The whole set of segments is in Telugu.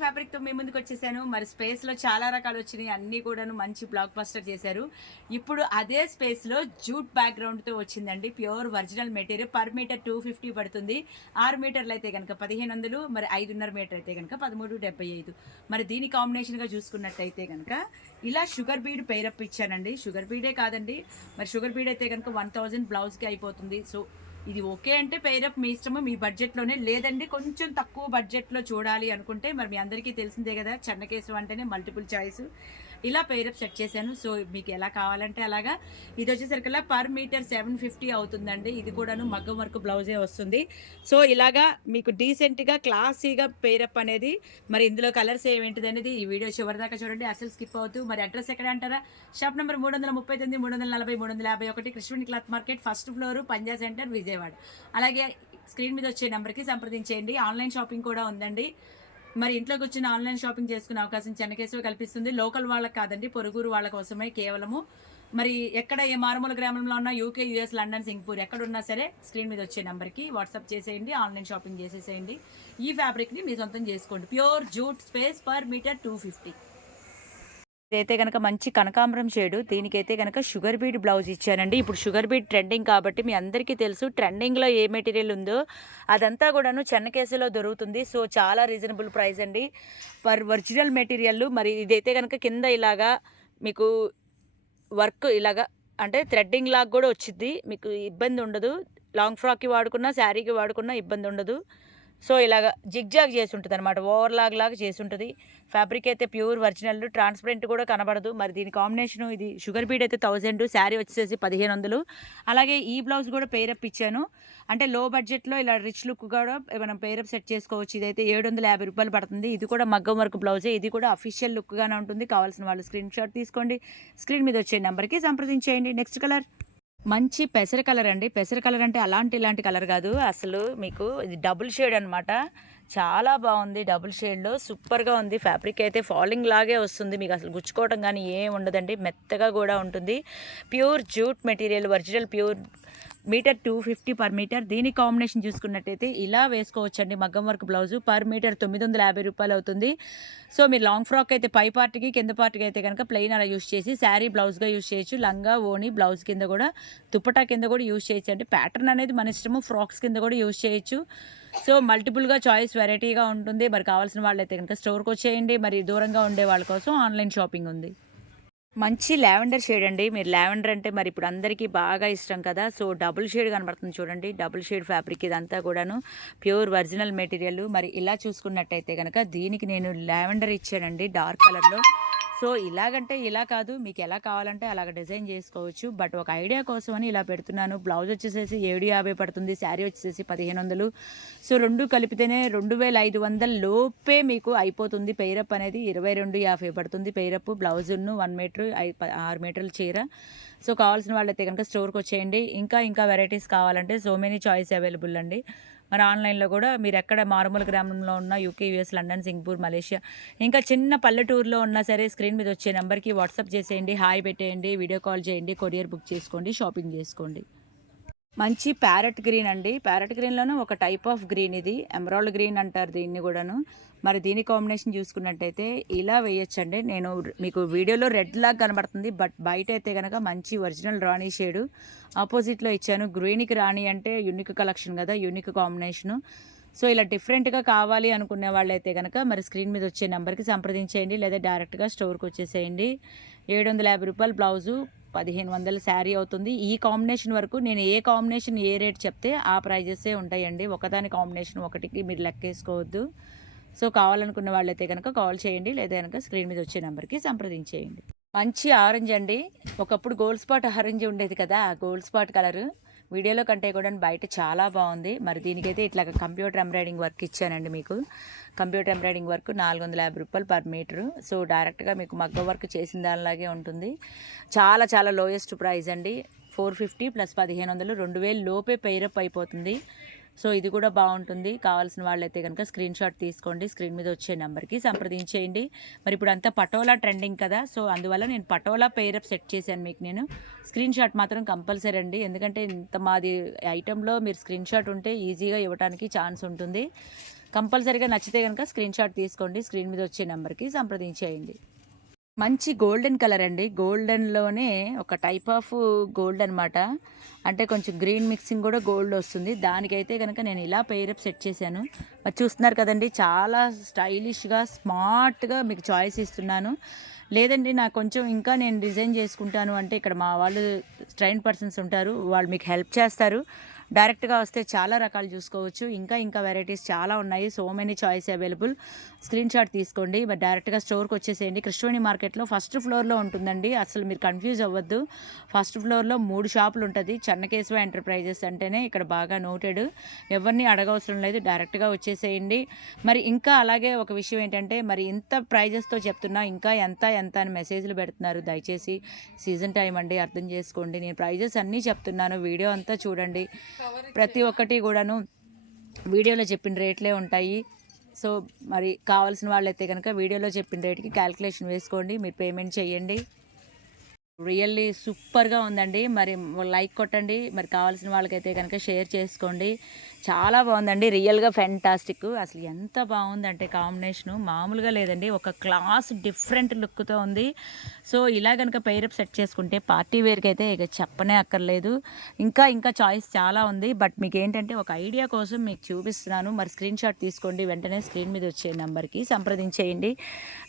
ఫ్యాబ్రిక్తో మీ ముందుకు వచ్చేసాను. మరి స్పేస్లో చాలా రకాలు వచ్చినాయి, అన్నీ కూడాను మంచి బ్లాక్ బస్టర్ చేశారు. ఇప్పుడు అదే స్పేస్లో జూట్ బ్యాక్గ్రౌండ్తో వచ్చిందండి. Pure original material. Per meter 250 పడుతుంది. 6 మీటర్లు అయితే కనుక 1500, మరి 5.5 మీటర్ అయితే కనుక 1375. మరి దీని కాంబినేషన్గా చూసుకున్నట్టయితే కనుక ఇలా షుగర్ బీడ్ పేరప్ ఇచ్చానండి. షుగర్ బీడే కాదండి, మరి షుగర్ బీడ్ అయితే కనుక 1000 బ్లౌజ్కి అయిపోతుంది. సో ఇది ఓకే అంటే పేరప్ మీ ఇష్టము, మీ బడ్జెట్లోనే. లేదండి కొంచెం తక్కువ బడ్జెట్లో చూడాలి అనుకుంటే మరి మీ అందరికీ తెలిసిందే కదా, చెన్నకేశవ అంటేనే మల్టిపుల్ చాయిస్. ఇలా పేరప్ సెట్ చేశాను. సో మీకు ఎలా కావాలంటే అలాగా. ఇది వచ్చేసరికల్లా పర్ మీటర్ 750 అవుతుందండి. ఇది కూడాను మగ్గం వర్క్ బ్లౌజే వస్తుంది. సో ఇలాగా మీకు డీసెంట్గా క్లాసీగా పేరప్ అనేది. మరి ఇందులో కలర్స్ ఏమేంటిది అనేది ఈ వీడియో చివరిదాకా చూడండి, అసలు స్కిప్ అవుతూ. మరి అడ్రస్ ఎక్కడ అంటారా? షాప్ నెంబర్ 339, 340, 351, కృష్ణుని క్లాత్ మార్కెట్, ఫస్ట్ ఫ్లోర్, పంజా సెంటర్, విజయవాడ. అలాగే స్క్రీన్ మీద వచ్చే నెంబర్కి సంప్రదించేయండి. ఆన్లైన్ షాపింగ్ కూడా ఉందండి. మరి ఇంట్లోకి వచ్చిన ఆన్లైన్ షాపింగ్ చేసుకునే అవకాశం చెన్నకేశవ కల్పిస్తుంది. లోకల్ వాళ్ళకి కాదండి, పొరుగురు వాళ్ళ కోసమే కేవలము. మరి ఎక్కడ ఏ మారుమూల గ్రామంలో ఉన్న యూకే, యూఎస్, లండన్, సింగపూర్ ఎక్కడున్నా సరే స్క్రీన్ మీద వచ్చే నెంబర్కి వాట్సాప్ చేసేయండి, ఆన్లైన్ షాపింగ్ చేసేసేయండి. ఈ ఫ్యాబ్రిక్ని మీ సొంతం చేసుకోండి. Pure jute space, per meter 250. ఇదైతే కనుక మంచి కనకాంబరం షేడు. దీనికైతే కనుక షుగర్ బీడ్ బ్లౌజ్ ఇచ్చానండి. ఇప్పుడు షుగర్ బీడ్ ట్రెండింగ్ కాబట్టి మీ అందరికీ తెలుసు, ట్రెండింగ్లో ఏ మెటీరియల్ ఉందో అదంతా కూడాను చెన్నకేశలో దొరుకుతుంది. సో చాలా రీజనబుల్ ప్రైస్ అండి ఫర్ ఒరిజినల్ మెటీరియల్. మరి ఇదైతే కనుక కింద ఇలాగా మీకు వర్క్ ఇలాగా అంటే థ్రెడ్డింగ్ లాగా కూడా వచ్చింది, మీకు ఇబ్బంది ఉండదు. లాంగ్ ఫ్రాక్కి వాడుకున్నా, శారీకి వాడుకున్నా ఇబ్బంది ఉండదు. సో ఇలాగ జిగ్జాగ్ చేసి ఉంటుంది అనమాట, ఓవర్లాగ్ లాగా చేసి ఉంటుంది. ఫ్యాబ్రిక్ అయితే ప్యూర్ ఒరిజినల్, ట్రాన్స్పరెంట్ కూడా కనబడదు. మరి దీని కాంబినేషను ఇది షుగర్ బీడ్ అయితే 1000, శారీ వచ్చేసి 1500. అలాగే ఈ బ్లౌజ్ కూడా పేరప్ ఇచ్చాను. అంటే లో బడ్జెట్లో ఇలా రిచ్ లుక్ కూడా మనం పేరప్ సెట్ చేసుకోవచ్చు. ఇదైతే 750 రూపాయలు పడుతుంది. ఇది కూడా మగ్గం వర్క్ బ్లౌజే. ఇది కూడా అఫీషియల్ లుక్గానే ఉంటుంది. కావాల్సిన వాళ్ళు స్క్రీన్ షాట్ తీసుకోండి, స్క్రీన్ మీద వచ్చే నెంబర్కి సంప్రదించేయండి. నెక్స్ట్ కలర్ మంచి పెసర కలర్ అండి. పెసర కలర్ అంటే ఇలాంటి కలర్ కాదు, అసలు మీకు ఇది డబుల్ షేడ్ అనమాట. చాలా బాగుంది, డబుల్ షేడ్లో సూపర్గా ఉంది. ఫ్యాబ్రిక్ అయితే ఫాలింగ్ లాగే వస్తుంది, మీకు అసలు గుచ్చుకోవడం కానీ ఏం ఉండదండి, మెత్తగా కూడా ఉంటుంది. Pure jute material, original pure. Meter 250 per meter. దీని కాంబినేషన్ చూసుకున్నట్టయితే ఇలా వేసుకోవచ్చండి. మగ్గం వర్క్ బ్లౌజు పర్ మీటర్ 950 రూపాయలు అవుతుంది. సో మీరు లాంగ్ ఫ్రాక్ అయితే పై పార్ట్కి, కింద పార్ట్కి అయితే కనుక ప్లెయిన్ అలా యూస్ చేసి శారీ బ్లౌజ్గా యూస్ చేయొచ్చు. లంగా, ఓణి, బ్లౌజ్ కింద కూడా, దుప్పటా కింద కూడా యూస్ చేయొచ్చు అండి. ప్యాటర్న్ అనేది మన ఇష్టము, ఫ్రాక్స్ కింద కూడా యూస్ చేయొచ్చు. సో మల్టిపుల్గా చాయిస్ వెరైటీగా ఉంటుంది. మరి కావాల్సిన వాళ్ళు అయితే కనుక స్టోర్కి వచ్చేయండి. మరి దూరంగా ఉండే వాళ్ళ కోసం ఆన్లైన్ షాపింగ్ ఉంది. మంచి లావెండర్ షేడ్ అండి. మీరు లావెండర్ అంటే మరి ఇప్పుడు అందరికీ బాగా ఇష్టం కదా. సో డబుల్ షేడ్ కనబడుతుంది చూడండి, డబుల్ షేడ్ ఫ్యాబ్రిక్ ఇదంతా కూడాను ప్యూర్ ఒరిజినల్ మెటీరియల్. మరి ఇలా చూసుకున్నట్టయితే కనుక దీనికి నేను లావెండర్ ఇచ్చానండి డార్క్ కలర్లో. సో ఇలాగంటే ఇలా కాదు, మీకు ఎలా కావాలంటే అలాగ డిజైన్ చేసుకోవచ్చు. బట్ ఒక ఐడియా కోసం అని ఇలా పెడుతున్నాను. బ్లౌజ్ వచ్చేసేసి 750 పడుతుంది, శారీ వచ్చేసి 1500. సో రెండు కలిపితేనే 2500 లోపే మీకు అయిపోతుంది. పెయిరప్ అనేది 2250 పడుతుంది. పెయిరప్ బ్లౌజును 1 మీటర్ 6 మీటర్ల చీర. సో కావాల్సిన వాళ్ళైతే కనుక స్టోర్కి వచ్చేయండి. ఇంకా వెరైటీస్ కావాలంటే సో మెనీ చాయిస్ అవైలబుల్ అండి. మరి ఆన్లైన్లో కూడా మీరు ఎక్కడ మారుమూల గ్రామంలో ఉన్న UK, US, London, Singapore, Malaysia, ఇంకా చిన్న పల్లెటూరులో ఉన్నా సరే స్క్రీన్ మీద వచ్చే నెంబర్కి వాట్సాప్ చేసేయండి, హాయ్ పెట్టేయండి, వీడియో కాల్ చేయండి, కొరియర్ బుక్ చేసుకోండి, షాపింగ్ చేసుకోండి. మంచి ప్యారెట్ గ్రీన్ అండి. ప్యారెట్ గ్రీన్లోనే ఒక టైప్ ఆఫ్ గ్రీన్ ఇది, ఎమరాల్డ్ గ్రీన్ అంటారు దీన్ని కూడాను. మరి దీని కాంబినేషన్ చూసుకున్నట్టయితే ఇలా వేయొచ్చండి. నేను మీకు వీడియోలో రెడ్ లాగా కనబడుతుంది, బట్ బయట అయితే కనుక మంచి ఒరిజినల్ రాణి షేడు ఆపోజిట్లో ఇచ్చాను. గ్రీన్కి రాణి అంటే యూనిక్ కలెక్షన్ కదా, యూనిక్ కాంబినేషను. సో ఇలా డిఫరెంట్గా కావాలి అనుకునే వాళ్ళైతే కనుక మరి స్క్రీన్ మీద వచ్చే నెంబర్కి సంప్రదించేయండి, లేదా డైరెక్ట్గా స్టోర్కి వచ్చేసేయండి. 750 రూపాయలు బ్లౌజు, 1500 శారీ అవుతుంది. ఈ కాంబినేషన్ వరకు నేను ఏ కాంబినేషన్ ఏ రేట్ చెప్తే ఆ ప్రైజెసే ఉంటాయండి. ఒకదాని కాంబినేషన్ ఒకటికి మీరు లెక్కేసుకోవద్దు. సో కావాలనుకున్న వాళ్ళైతే కనుక కాల్ చేయండి, లేదా కనుక స్క్రీన్ మీద వచ్చే నెంబర్కి సంప్రదించేయండి. మంచి ఆరెంజ్ అండి. ఒకప్పుడు గోల్డ్ స్పాట్ ఆరెంజ్ ఉండేది కదా, ఆ గోల్డ్ స్పాట్ కలరు వీడియోలో కంటే కూడా బయట చాలా బాగుంది. మరి దీనికైతే ఇట్లా కంప్యూటర్ ఎంబ్రాయిడింగ్ వర్క్ ఇచ్చానండి. మీకు కంప్యూటర్ ఎంబ్రాయిడింగ్ వర్క్ 450 రూపాయలు పర్ మీటరు. సో డైరెక్ట్గా మీకు మగ్గ వర్క్ చేసిన దానిలాగే ఉంటుంది. చాలా లోయెస్ట్ ప్రైస్ అండి. 450 ప్లస్ 1500, 2000 లోపే పెయిరప్ అయిపోతుంది. సో ఇది కూడా బాగుంటుంది. కావాల్సిన వాళ్ళైతే కనుక స్క్రీన్ షాట్ తీసుకోండి, స్క్రీన్ మీద వచ్చే నెంబర్కి సంప్రదించేయండి. మరి ఇప్పుడు అంతా పటోలా ట్రెండింగ్ కదా, సో అందువల్ల నేను పటోలా పెయిరప్ సెట్ చేశాను మీకు. నేను స్క్రీన్ షాట్ మాత్రం కంపల్సరీ అండి, ఎందుకంటే ఇంత మాది ఐటెంలో మీరు స్క్రీన్ షాట్ ఉంటే ఈజీగా ఇవ్వడానికి ఛాన్స్ ఉంటుంది. కంపల్సరీగా నచ్చితే కనుక స్క్రీన్ షాట్ తీసుకోండి, స్క్రీన్ మీద వచ్చే నెంబర్కి సంప్రదించేయండి. మంచి గోల్డెన్ కలర్ అండి. గోల్డెన్‌లోనే ఒక టైప్ ఆఫ్ గోల్డ్ అనమాట. అంటే కొంచెం గ్రీన్ మిక్సింగ్ కూడా గోల్డ్ వస్తుంది. దానికైతే గనక నేను ఇలా పెయిరప్ సెట్ చేశాను. మరి చూస్తున్నారు కదండీ! చాలా స్టైలిష్‌గా, స్మార్ట్‌గా మీకు చాయిస్ ఇస్తున్నాను. లేదండి నాకు కొంచెం ఇంకా నేను డిజైన్ చేసుకుంటాను అంటే ఇక్కడ మా వాళ్ళు ట్రైన్డ్ పర్సన్స్ ఉంటారు. వాళ్ళు మీకు హెల్ప్ చేస్తారు. డైరెక్ట్‌గా వస్తే చాలా రకాలు చూసుకోవచ్చు. ఇంకా వెరైటీస్ చాలా ఉన్నాయి. So many choice available. Screen shot తీసుకోండి. మరి డైరెక్ట్‌గా స్టోర్‌కి వచ్చేసేయండి. కృష్ణవేణి మార్కెట్‌లో ఫస్ట్ ఫ్లోర్‌లో ఉంటుందండి. అసలు మీరు కన్‌ఫ్యూజ్ అవ్వద్దు. ఫస్ట్ ఫ్లోర్‌లో 3 షాపులు ఉంటది. చెన్నకేశవ ఎంటర్‌ప్రైజెస్ అంటేనే ఇక్కడ బాగా నోటెడ్. ఎవరిని అడగవసరం లేదు. డైరెక్ట్‌గా వచ్చేసేయండి. మరి ఇంకా అలాగే ఒక విషయం ఏంటంటే మరి ఇంత ప్రైజెస్‌తో చెప్తున్నా ఇంకా ఎంత అని మెసేజ్‌లు పెడుతున్నారు. దయచేసి సీజన్ టైమ్ అండి, అర్థం చేసుకోండి. నేను ప్రైజెస్ అన్నీ చెప్తున్నాను. వీడియో అంతా చూడండి. ప్రతి ఒక్కటి కూడాను వీడియోలో చెప్పిన రేట్లే ఉంటాయి. సో మరి కావాల్సిన వాళ్ళైతే కనుక వీడియోలో చెప్పిన రేట్‌కి క్యాలిక్యులేషన్ వేసుకోండి. మీరు పేమెంట్ చేయండి. రియల్లీ సూపర్‌గా ఉందండి. మరి లైక్ కొట్టండి. మరి కావాల్సిన వాళ్ళకైతే కనుక షేర్ చేసుకోండి. చాలా బాగుందండి. రియల్‌గా ఫెంటాస్టిక్. అసలు ఎంత బాగుందంటే కాంబినేషను మామూలుగా లేదండి. ఒక క్లాస్ డిఫరెంట్ లుక్‌తో ఉంది. సో ఇలా గనుక పెయిరప్ సెట్ చేసుకుంటే పార్టీ వేర్‌కి అయితే ఇక చెప్పనే అక్కర్లేదు. ఇంకా చాయిస్ చాలా ఉంది. బట్ మీకేంటంటే ఒక ఐడియా కోసం మీకు చూపిస్తున్నాను. మరి స్క్రీన్ షాట్ తీసుకోండి. వెంటనే స్క్రీన్ మీద వచ్చే నంబర్‌కి సంప్రదించేయండి.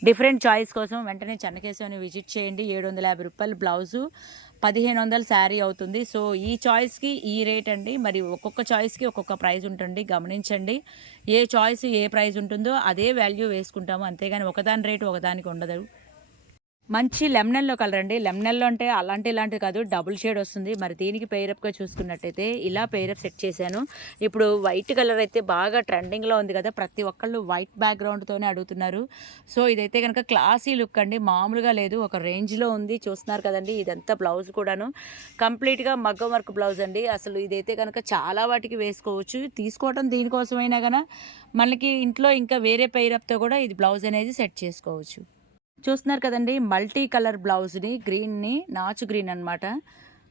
డిఫరెంట్ చాయిస్ కోసం వెంటనే చెన్నకేశవని విజిట్ చేయండి. రూ. 750 బ్లౌజు, 1500 శారీ అవుతుంది. సో ఈ చాయిస్‌కి ఈ రేట్ అండి. మరి ఒక్కొక్క చాయిస్‌కి ఒక్కొక్క ప్రైస్ ఉంటుంది, గమనించండి. ఏ చాయిస్ ఏ ప్రైస్ ఉంటుందో అదే వాల్యూ వేసుకుంటాము. అంతేగాని ఒకదాని రేటు ఒకదానికి ఉండదు. మంచి లెమన్ యెల్లో కలర్ అండి. లెమన్ యెల్లో అంటే అలాంటి ఇలాంటిది కాదు, డబుల్ షేడ్ వస్తుంది. మరి దీనికి పెయిరప్‌గా చూసుకున్నట్టయితే ఇలా పెయిరప్ సెట్ చేశాను. ఇప్పుడు వైట్ కలర్ అయితే బాగా ట్రెండింగ్‌లో ఉంది కదా! ప్రతి ఒక్కళ్ళు వైట్ బ్యాక్‌గ్రౌండ్‌తోనే అడుగుతున్నారు. సో ఇదైతే గనక క్లాసీ లుక్ అండి. మామూలుగా లేదు. ఒక రేంజ్‌లో ఉంది. చూస్తున్నారు కదండీ! ఇదంతా బ్లౌజ్ కూడాను కంప్లీట్‌గా మగ్గం వర్క్ బ్లౌజ్ అండి. అసలు ఇదైతే గనక చాలా వాటికి వేసుకోవచ్చు. తీసుకోవటం దీనికోసమైనా గన మనకి ఇంట్లో ఇంకా వేరే పెయిరప్‌తో కూడా ఇది బ్లౌజ్ అనేది సెట్ చేసుకోవచ్చు. చూస్తున్నారు కదండీ! మల్టీ కలర్ బ్లౌజ్‌ని గ్రీన్‌ని నాచు గ్రీన్ అనమాట.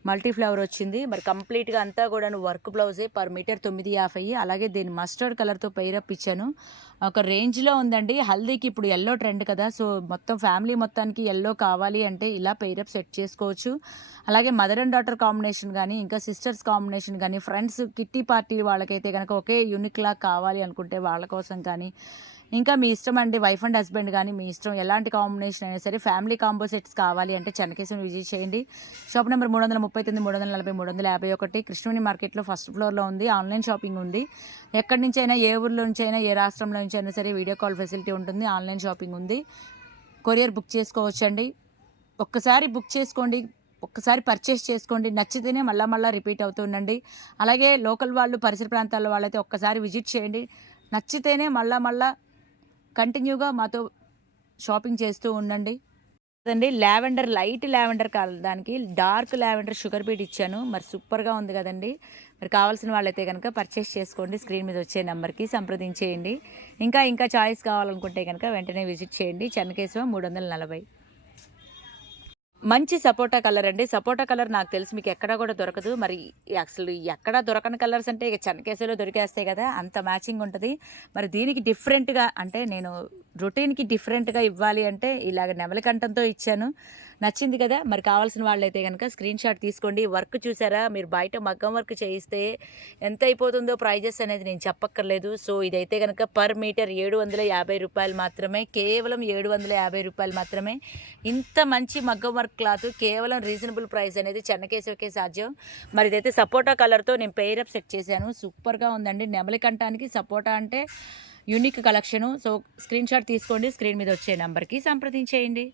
మల్టీ ఫ్లవర్ వచ్చింది. మరి కంప్లీట్‌గా అంతా కూడాను వర్క్ బ్లౌజే. Per metre 950. అలాగే దీన్ని మస్టర్డ్ కలర్‌తో పెయిరప్ ఇచ్చాను. ఒక రేంజ్‌లో ఉందండి. హల్దీకి ఇప్పుడు యెల్లో ట్రెండ్ కదా! సో మొత్తం ఫ్యామిలీ మొత్తానికి యెల్లో కావాలి అంటే ఇలా పెయిరప్ సెట్ చేసుకోవచ్చు. అలాగే మదర్ అండ్ డాటర్ కాంబినేషన్ గానీ, ఇంకా సిస్టర్స్ కాంబినేషన్ గానీ, ఫ్రెండ్స్ కిట్టి పార్టీ వాళ్ళకైతే గనక ఒకే యూనిక్‌లా కావాలి అనుకుంటే వాళ్ళ కోసం కానీ, ఇంకా మీ ఇష్టం అండి. వైఫ్ అండ్ హస్బెండ్ గానీ మీ ఇష్టం. ఎలాంటి కాంబినేషన్ అయినా సరే ఫ్యామిలీ కాంబో సెట్స్ కావాలి అంటే చెన్నకేశవని విజిట్ చేయండి. షాప్ నెంబర్ 339, 340, 351 కృష్ణవేణి మార్కెట్‌లో ఫస్ట్ ఫ్లోర్‌లో ఉంది. ఆన్‌లైన్ షాపింగ్ ఉంది. ఎక్కడి నుంచైనా, ఏ ఊర్లో నుంచైనా, ఏ రాష్ట్రంలో నుంచైనా సరే వీడియో కాల్ ఫెసిలిటీ ఉంటుంది. ఆన్‌లైన్ షాపింగ్ ఉంది. కొరియర్ బుక్ చేసుకోవచ్చండి. ఒక్కసారి బుక్ చేసుకోండి. ఒక్కసారి పర్చేస్ చేసుకోండి. నచ్చితేనే మళ్ళా రిపీట్ అవుతూ ఉండండి. అలాగే లోకల్ వాళ్ళు, పరిసర ప్రాంతాల వాళ్ళైతే ఒక్కసారి విజిట్ చేయండి. నచ్చితేనే మళ్ళా కంటిన్యూగా మాతో షాపింగ్ చేస్తూ ఉండండి. అదండి లావెండర్, లైట్ లావెండర్ దానికి డార్క్ లావెండర్ షుగర్ బీట్ ఇచ్చాను. మరి సూపర్‌గా ఉంది కదండీ! మరి కావాల్సిన వాళ్ళైతే గనక పర్చేస్ చేసుకోండి. స్క్రీన్ మీద వచ్చే నంబర్‌కి సంప్రదించేయండి. ఇంకా చాయిస్ కావాలనుకుంటే గనక వెంటనే విజిట్ చేయండి. చెన్నకేశవ 340. మంచి సపోటా కలర్ అండి. సపోటా కలర్ నాకు తెలిసి మీకు ఎక్కడా కూడా దొరకదు. మరి అసలు ఎక్కడా దొరకని కలర్స్ అంటే ఇక చెన్నకేశవలో దొరికేస్తాయి కదా! అంత మ్యాచింగ్ ఉంటది. మరి దీనికి డిఫరెంట్‌గా అంటే నేను రొటీన్‌కి డిఫరెంట్‌గా ఇవ్వాలి అంటే ఇలాగ నెమలి కంఠంతో ఇచ్చాను. నచ్చింది కదా! మరి కావాల్సిన వాళ్ళైతే గనక స్క్రీన్ షాట్ తీసుకోండి. వర్క్ చూసారా? మీరు బయట మగ్గం వర్క్ చేయిస్తే ఎంత అయిపోతుందో ప్రైజెస్ అనేది నేను చెప్పక్కర్లేదు. సో ఇదైతే గనక పర్ మీటర్ రూ. 750 మాత్రమే. కేవలం రూ. 750 మాత్రమే. ఇంత మంచి మగ్గం వర్క్ క్లాత్ కేవలం రీజనబుల్ ప్రైస్ అనేది చెన్నకేశవకే సాధ్యం. మరి ఇదైతే సపోటా కలర్‌తో నేను పెయిరప్ సెట్ చేశాను. సూపర్‌గా ఉందండి. నెమలి కంఠానికి సపోటా అంటే unique collection. So screen shot తీసుకోండి. స్క్రీన్ మీద వచ్చే నంబర్‌కి సంప్రదించేయండి.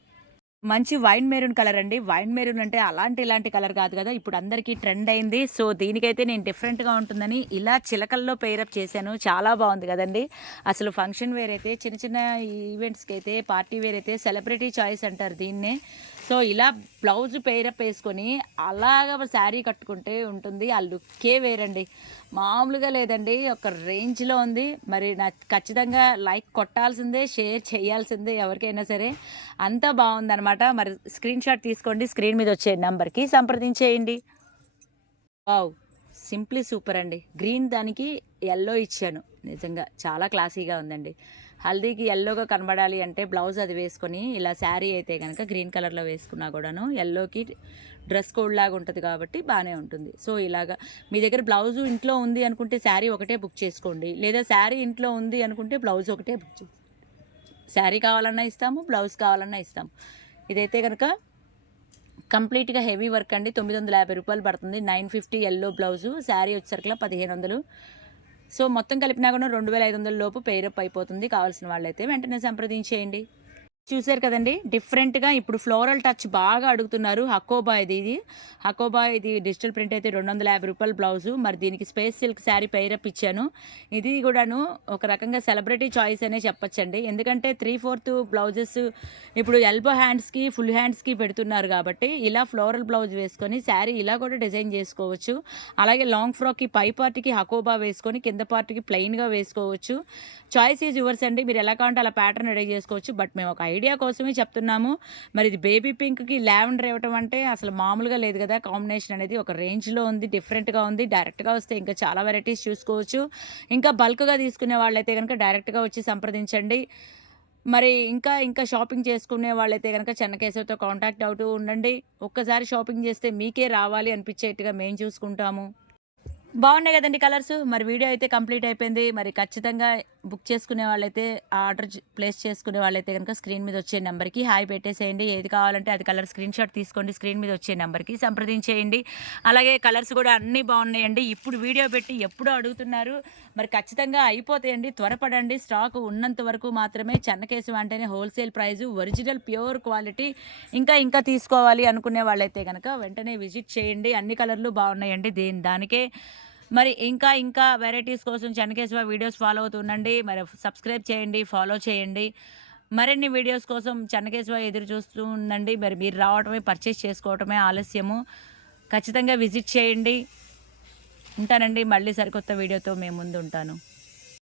మంచి వైన్ మెరూన్ కలర్ అండి. వైన్ మెరూన్ అంటే ఇలాంటి కలర్ కాదు కదా! ఇప్పుడు అందరికీ ట్రెండ్ అయింది. సో దీనికైతే నేను డిఫరెంట్‌గా ఉంటుందని ఇలా చిలకల్లో పెయిరప్ చేశాను. చాలా బాగుంది కదండీ! అసలు ఫంక్షన్ వేర్ అయితే చిన్న చిన్న ఈవెంట్స్‌కి అయితే, పార్టీ వేర్ అయితే సెలబ్రిటీ చాయిస్ అంటారు దీన్నే. సో ఇలా బ్లౌజ్ పెయిరప్ వేసుకొని అలాగ శారీ కట్టుకుంటే ఉంటుంది. ఆ లుక్కే వేరండి. మామూలుగా లేదండి. ఒక రేంజ్‌లో ఉంది. మరి ఖచ్చితంగా లైక్ కొట్టాల్సిందే, షేర్ చేయాల్సిందే ఎవరికైనా సరే. అంతా బాగుందనమాట. మరి స్క్రీన్ షాట్ తీసుకోండి. స్క్రీన్ మీద వచ్చే నంబర్‌కి సంప్రదించేయండి. వావ్! సింప్లీ సూపర్ అండి. గ్రీన్ దానికి ఎల్లో ఇచ్చాను. నిజంగా చాలా క్లాసీగా ఉందండి. హల్దీకి ఎల్లోగా కనబడాలి అంటే బ్లౌజ్ అది వేసుకొని ఇలా శారీ అయితే కనుక గ్రీన్ కలర్లో వేసుకున్నా కూడాను ఎల్లోకి డ్రెస్ కోడ్ లాగా ఉంటుంది కాబట్టి బాగానే ఉంటుంది. సో ఇలాగా మీ దగ్గర బ్లౌజు ఇంట్లో ఉంది అనుకుంటే శారీ ఒకటే బుక్ చేసుకోండి, లేదా శారీ ఇంట్లో ఉంది అనుకుంటే బ్లౌజ్ ఒకటే బుక్ చేసుకోండి. శారీ కావాలన్నా ఇస్తాము, బ్లౌజ్ కావాలన్నా ఇస్తాము. ఇదైతే కనుక కంప్లీట్గా హెవీ వర్క్ అండి. 950 రూపాయలు పడుతుంది. 950 ఎల్లో బ్లౌజు, శారీ వచ్చేసరికి 1500. సో మొత్తం కలిపినా కూడా 2500 లోపు పేరప్ అయిపోతుంది. కావాల్సిన వాళ్ళైతే వెంటనే సంప్రదించేయండి. చూసారు కదండి, డిఫరెంట్గా ఇప్పుడు ఫ్లోరల్ టచ్ బాగా అడుగుతున్నారు. హకోబా ఇది డిజిటల్ ప్రింట్ అయితే 250 రూపాయలు బ్లౌజు. మరి దీనికి స్పేస్ సిల్క్ శారీ పైరప్ ఇచ్చాను. ఇది కూడాను ఒక రకంగా సెలబ్రిటీ చాయిస్ అనే చెప్పచ్చండి. ఎందుకంటే 3/4 బ్లౌజెస్ ఇప్పుడు ఎల్బో హ్యాండ్స్కి ఫుల్ హ్యాండ్స్కి పెడుతున్నారు కాబట్టి ఇలా ఫ్లోరల్ బ్లౌజ్ వేసుకొని శారీ ఇలా కూడా డిజైన్ చేసుకోవచ్చు. అలాగే లాంగ్ ఫ్రాక్కి పై పార్ట్కి హకోబా వేసుకొని కింద పార్ట్కి ప్లెయిన్గా వేసుకోవచ్చు. చాయిస్ ఈజ్ యువర్స్ అండి. మీరు ఎలా కావాలంటే అలా ప్యాటర్న్ రెడీ చేసుకోవచ్చు. బట్ మేము ఒక ఐడియా కోసమే చెప్తున్నాము. మరి ఇది బేబీ పింక్కి లావెండర్ ఇవ్వటం అంటే అసలు మామూలుగా లేదు కదా. కాంబినేషన్ అనేది ఒక రేంజ్లో ఉంది, డిఫరెంట్గా ఉంది. డైరెక్ట్గా వస్తే ఇంకా చాలా వెరైటీస్ చూసుకోవచ్చు. ఇంకా బల్క్గా తీసుకునే వాళ్ళైతే కనుక డైరెక్ట్గా వచ్చి సంప్రదించండి. మరి ఇంకా షాపింగ్ చేసుకునే వాళ్ళైతే కనుక చెన్నకేశవతో కాంటాక్ట్ అవుతూ ఉండండి. ఒక్కసారి షాపింగ్ చేస్తే మీకే రావాలి అనిపించేట్టుగా మేము చూసుకుంటాము. బాగున్నాయి కదండి కలర్స్. మరి వీడియో అయితే కంప్లీట్ అయిపోయింది. మరి ఖచ్చితంగా బుక్ చేసుకునే వాళ్ళైతే ఆర్డర్ ప్లేస్ చేసుకునే వాళ్ళైతే కనుక స్క్రీన్ మీద వచ్చే నెంబర్కి హాయ్ పెట్టేసేయండి. ఏది కావాలంటే అది కలర్ స్క్రీన్ షాట్ తీసుకోండి, స్క్రీన్ మీద వచ్చే నెంబర్కి సంప్రదించేయండి. అలాగే కలర్స్ కూడా అన్నీ బాగున్నాయండి. ఇప్పుడు వీడియో పెట్టి ఎప్పుడూ అడుగుతున్నారు, మరి ఖచ్చితంగా అయిపోతాయండి. త్వరపడండి, స్టాక్ ఉన్నంత వరకు మాత్రమే. చెన్నకేశవ అంటేనే wholesale price, original pure quality. ఇంకా తీసుకోవాలి అనుకునే వాళ్ళైతే కనుక వెంటనే విజిట్ చేయండి. అన్ని కలర్లు బాగున్నాయండి. దానికే మరి ఇంకా వెరైటీస్ కోసం చెన్నకేశవ వీడియోస్ ఫాలో అవుతుండండి. మరి సబ్స్క్రైబ్ చేయండి, ఫాలో చేయండి. మరిన్ని వీడియోస్ కోసం చెన్నకేశవ ఎదురు చూస్తూ ఉండండి. మరి మీరు రావటమే, పర్చేస్ చేసుకోవటమే ఆలస్యము. ఖచ్చితంగా విజిట్ చేయండి. ఉంటానండి. మళ్ళీ సరికొత్త వీడియోతో మేము ముందు ఉంటాను.